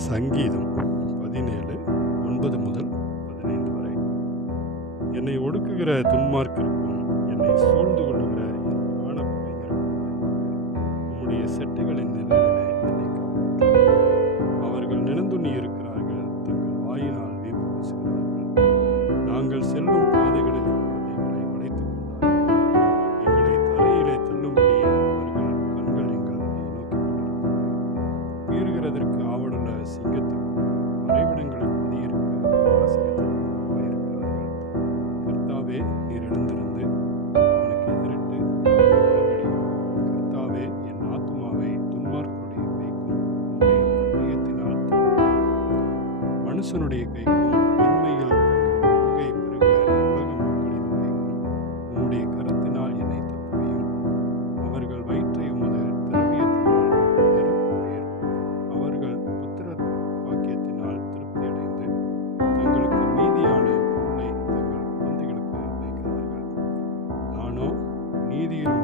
சங்கீதம் பதினேழு ஒன்பது முதல் பதினைந்து வரை. என்னை ஒடுக்குகிற துன்மார்க்கிற்கும் என்னை சூழ்ந்து கொள்ளுகிற என் பிராண பகைஞருக்கும் உம்முடைய செட்டுகளின் நிழலிலே என்னை அவர்கள் நினைந்துண்ணி இருக்கிறார்கள் தங்கள் வாயினால் வீம்பு பேசுகிறார்கள் நாங்கள் செல்லும் பாதைகளில் இப்பொழுது எங்களை வளைத்துக் கொண்டார்கள். எங்களை தரையிலே தள்ளும்படி அவர்கள் கண்கள் எங்களை நோக்கி கொண்டிருக்கிறது சிங்கத்திற்கும் மறைவிடங்களில் பதியிருக்கிற பாலசிங்கத்திற்கும் ஒப்பாயிருக்கிறார்கள் கர்த்தாவே நீர் எழுந்திருந்து அவனுக்கு எதிரிட்டு விலங்கடியும் கர்த்தாவே என் ஆத்துமாவை துன்மார்க்கனுடைய கைக்கும் உம்முடைய பட்டயத்தினால் மனுஷனுடைய கைக்கும் രീതിയിൽ